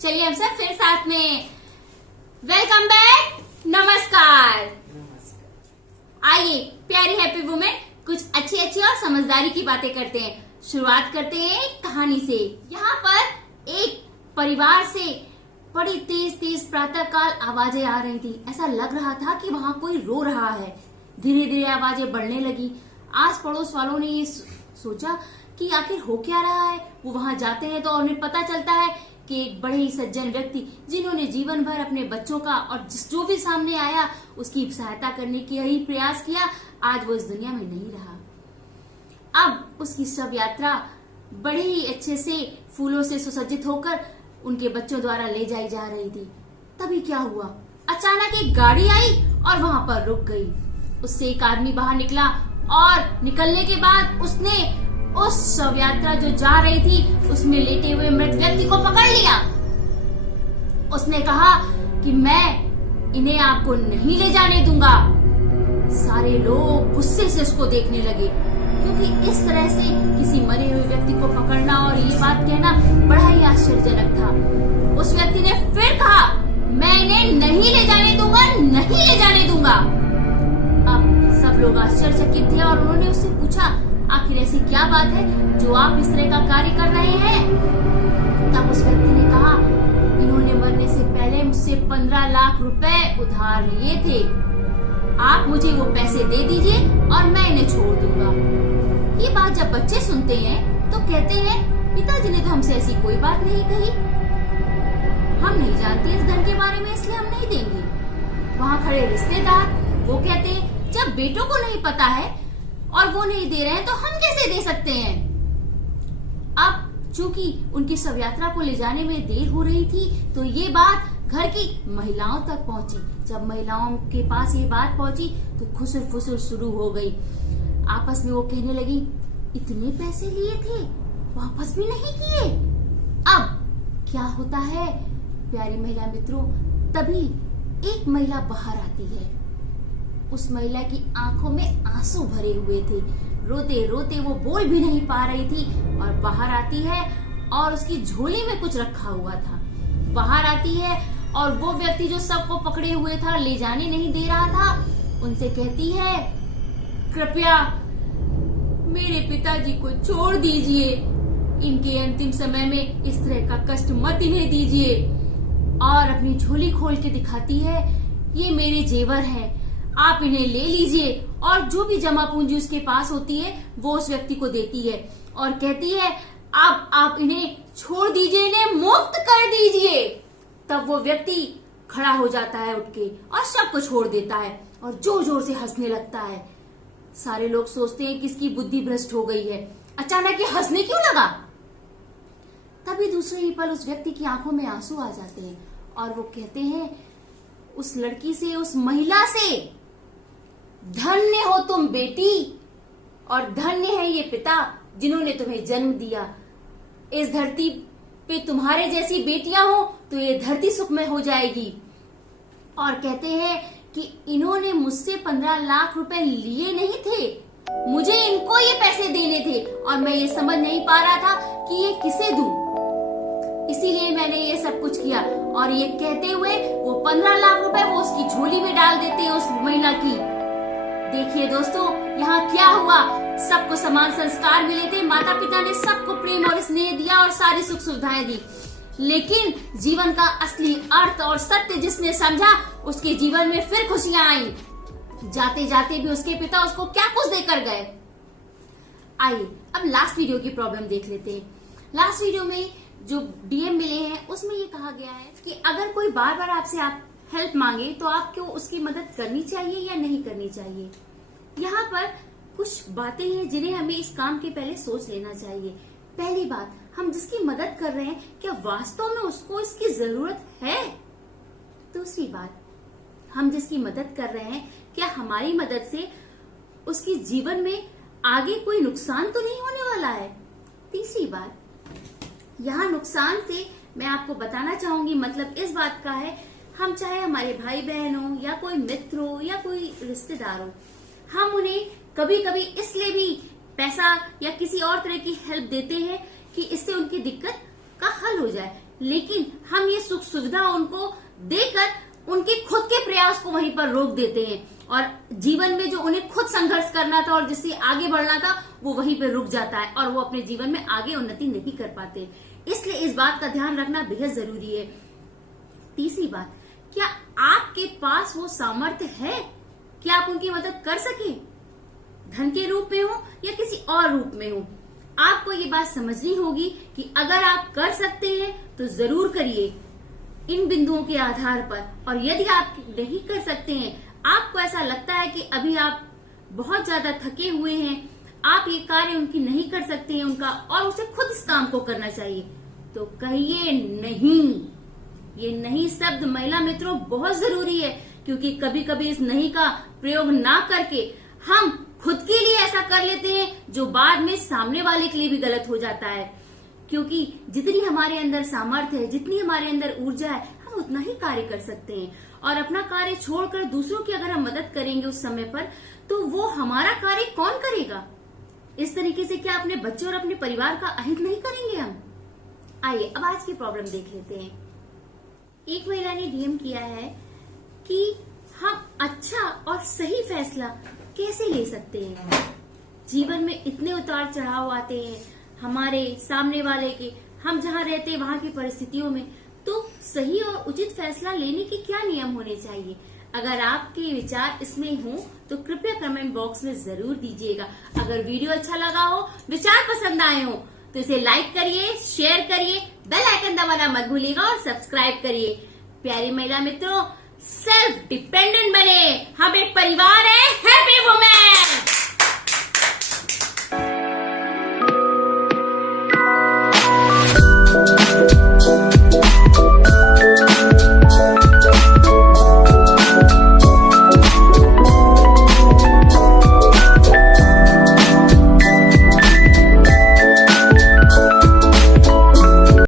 चलिए हम सब फिर साथ में वेलकम बैक। नमस्कार। आइए प्यारी हैप्पी वुमेन कुछ अच्छी अच्छी और समझदारी की बातें करते हैं। शुरुआत करते हैं एक कहानी से। यहाँ पर एक परिवार से बड़ी तेज तेज प्रातःकाल आवाजें आ रही थी। ऐसा लग रहा था कि वहाँ कोई रो रहा है। धीरे धीरे आवाजें बढ़ने लगी। आस पड़ोस वालों ने ये सोचा कि आखिर हो क्या रहा है। वो वहाँ जाते हैं तो उन्हें पता चलता है कि एक बड़े ही सज्जन व्यक्ति जिन्होंने जीवन भर अपने बच्चों का और जो भी सामने आया उसकी सहायता करने की यही प्रयास किया, आज वो इस दुनिया में नहीं रहा। अब उसकी शव यात्रा बड़े ही अच्छे से फूलों से सुसज्जित होकर उनके बच्चों द्वारा ले जाई जा रही थी। तभी क्या हुआ, अचानक एक गाड़ी आई और वहां पर रुक गई। उससे एक आदमी बाहर निकला और निकलने के बाद उसने उस शव यात्रा जो जा रही थी उसमें लेटे हुए मृत व्यक्ति को पकड़ लिया। उसने कहा कि मैं इन्हें आपको नहीं ले जाने दूंगा। सारे लोग गुस्से से उसको देखने लगे, क्योंकि इस तरह से किसी मरे हुए व्यक्ति को पकड़ना और ये बात कहना बड़ा ही आश्चर्यजनक था। उस व्यक्ति ने फिर कहा, मैं इन्हें नहीं ले जाने दूंगा, नहीं ले जाने दूंगा। अब सब लोग आश्चर्यचकित थे और उन्होंने उससे पूछा, आखिर ऐसी क्या बात है जो आप इस तरह का कार्य कर रहे हैं। तब उस व्यक्ति ने कहा, इन्होंने मरने से पहले मुझसे 15 लाख रुपए उधार लिए थे। आप मुझे वो पैसे दे दीजिए और मैं इन्हें छोड़ दूंगा। ये बात जब बच्चे सुनते हैं तो कहते हैं, पिताजी ने तो हमसे ऐसी कोई बात नहीं कही। हम नहीं जानते इस धन के बारे में, इसलिए हम नहीं देंगे। वहाँ खड़े रिश्तेदार वो कहते हैं, जब बेटों को नहीं पता है और वो नहीं दे रहे हैं तो हम कैसे दे सकते हैं। अब चूंकि उनकी शव यात्रा को ले जाने में देर हो रही थी तो ये बात घर की महिलाओं तक पहुंची। जब महिलाओं के पास ये बात पहुंची तो खुसर फुसर शुरू हो गई। आपस में वो कहने लगी, इतने पैसे लिए थे, वापस भी नहीं किए। अब क्या होता है प्यारी महिला मित्रों, तभी एक महिला बाहर आती है। उस महिला की आंखों में आंसू भरे हुए थे। रोते रोते वो बोल भी नहीं पा रही थी और बाहर आती है और उसकी झोली में कुछ रखा हुआ था। बाहर आती है और वो व्यक्ति जो सबको पकड़े हुए था, ले जाने नहीं दे रहा था, उनसे कहती है, कृपया मेरे पिताजी को छोड़ दीजिए। इनके अंतिम समय में इस तरह का कष्ट मत इन्हें दीजिए। और अपनी झोली खोल के दिखाती है, ये मेरे जेवर हैं, आप इन्हें ले लीजिए। और जो भी जमा पूंजी उसके पास होती है वो उस व्यक्ति को देती है और कहती है, अब आप इन्हें छोड़ दीजिए, इन्हें मुक्त कर दीजिए। तब वो व्यक्ति खड़ा हो जाता है उठ के और सबको छोड़ देता है और जोर जोर से हंसने लगता है। सारे लोग सोचते हैं कि इसकी बुद्धि भ्रष्ट हो गई है, अचानक ये हंसने क्यों लगा। तभी दूसरे ही पल उस व्यक्ति की आंखों में आंसू आ जाते हैं और वो कहते हैं उस लड़की से, उस महिला से, धन्य हो तुम बेटी और धन्य है ये पिता जिन्होंने तुम्हें जन्म दिया। इस धरती पे तुम्हारे जैसी बेटियां हो तो ये धरती सुखमय हो जाएगी। और कहते हैं कि इन्होंने मुझसे 15 लाख रुपए लिए नहीं थे, मुझे इनको ये पैसे देने थे और मैं ये समझ नहीं पा रहा था कि ये किसे दूं, इसीलिए मैंने ये सब कुछ किया। और ये कहते हुए वो 15 लाख रुपए वो उसकी झोली में डाल देते हैं उस महिला की। देखिए दोस्तों, यहाँ क्या हुआ, सबको समान संस्कार मिले थे, माता पिता ने सबको प्रेम और स्नेह दिया और सारी सुख सुविधाएं दी, लेकिन जीवन का असली अर्थ और सत्य जिसने समझा उसके जीवन में फिर खुशियां आई। जाते जाते भी उसके पिता उसको क्या कुछ देकर गए। आइए अब लास्ट वीडियो की प्रॉब्लम देख लेते हैं। लास्ट वीडियो में जो डीएम मिले हैं उसमें ये कहा गया है कि अगर कोई बार बार आपसे हेल्प मांगे तो आपको उसकी मदद करनी चाहिए या नहीं करनी चाहिए। यहाँ पर कुछ बातें हैं जिन्हें हमें इस काम के पहले सोच लेना चाहिए। पहली बात, हम जिसकी मदद कर रहे हैं क्या वास्तव में उसको इसकी जरूरत है। दूसरी बात, हम जिसकी मदद कर रहे हैं क्या हमारी मदद से उसके जीवन में आगे कोई नुकसान तो नहीं होने वाला है। तीसरी बात, यहाँ नुकसान से मैं आपको बताना चाहूंगी, मतलब इस बात का है, हम चाहे हमारे भाई बहन हो या कोई मित्र हो या कोई रिश्तेदार हो, हम उन्हें कभी कभी इसलिए भी पैसा या किसी और तरह की हेल्प देते हैं कि इससे उनकी दिक्कत का हल हो जाए, लेकिन हम ये सुख सुविधा उनको देकर उनके खुद के प्रयास को वहीं पर रोक देते हैं और जीवन में जो उन्हें खुद संघर्ष करना था और जिससे आगे बढ़ना था वो वहीं पर रुक जाता है और वो अपने जीवन में आगे उन्नति नहीं कर पाते। इसलिए इस बात का ध्यान रखना बेहद जरूरी है। तीसरी बात, क्या आपके पास वो सामर्थ्य है कि आप उनकी मदद कर सके, धन के रूप में हो या किसी और रूप में हो। आपको ये बात समझनी होगी कि अगर आप कर सकते हैं तो जरूर करिए इन बिंदुओं के आधार पर, और यदि आप नहीं कर सकते हैं, आपको ऐसा लगता है कि अभी आप बहुत ज्यादा थके हुए हैं, आप ये कार्य उनकी नहीं कर सकते हैं उनका, और उसे खुद इस काम को करना चाहिए, तो कहिए नहीं। ये नहीं शब्द महिला मित्रों बहुत जरूरी है, क्योंकि कभी कभी इस नहीं का प्रयोग ना करके हम खुद के लिए ऐसा कर लेते हैं जो बाद में सामने वाले के लिए भी गलत हो जाता है। क्योंकि जितनी हमारे अंदर सामर्थ्य है, जितनी हमारे अंदर ऊर्जा है, हम उतना ही कार्य कर सकते हैं। और अपना कार्य छोड़कर दूसरों की अगर हम मदद करेंगे उस समय पर, तो वो हमारा कार्य कौन करेगा? इस तरीके से क्या अपने बच्चे और अपने परिवार का अहित नहीं करेंगे हम? आइए अब आज की प्रॉब्लम देख लेते हैं। एक महिला ने डीएम किया है कि हम अच्छा और सही फैसला कैसे ले सकते हैं। जीवन में इतने उतार चढ़ाव आते हैं हमारे सामने वाले के, हम जहाँ रहते हैं वहाँ की परिस्थितियों में, तो सही और उचित फैसला लेने के क्या नियम होने चाहिए? अगर आपके विचार इसमें हो तो कृपया कमेंट बॉक्स में जरूर दीजिएगा। अगर वीडियो अच्छा लगा हो, विचार पसंद आए हो, तो इसे लाइक करिए, शेयर करिए, बेल आइकन दबाना मत भूलिएगा और सब्सक्राइब करिए। प्यारी महिला मित्रों, सेल्फ डिपेंडेंट बने। हम एक परिवार है, हैप्पी वुमेन।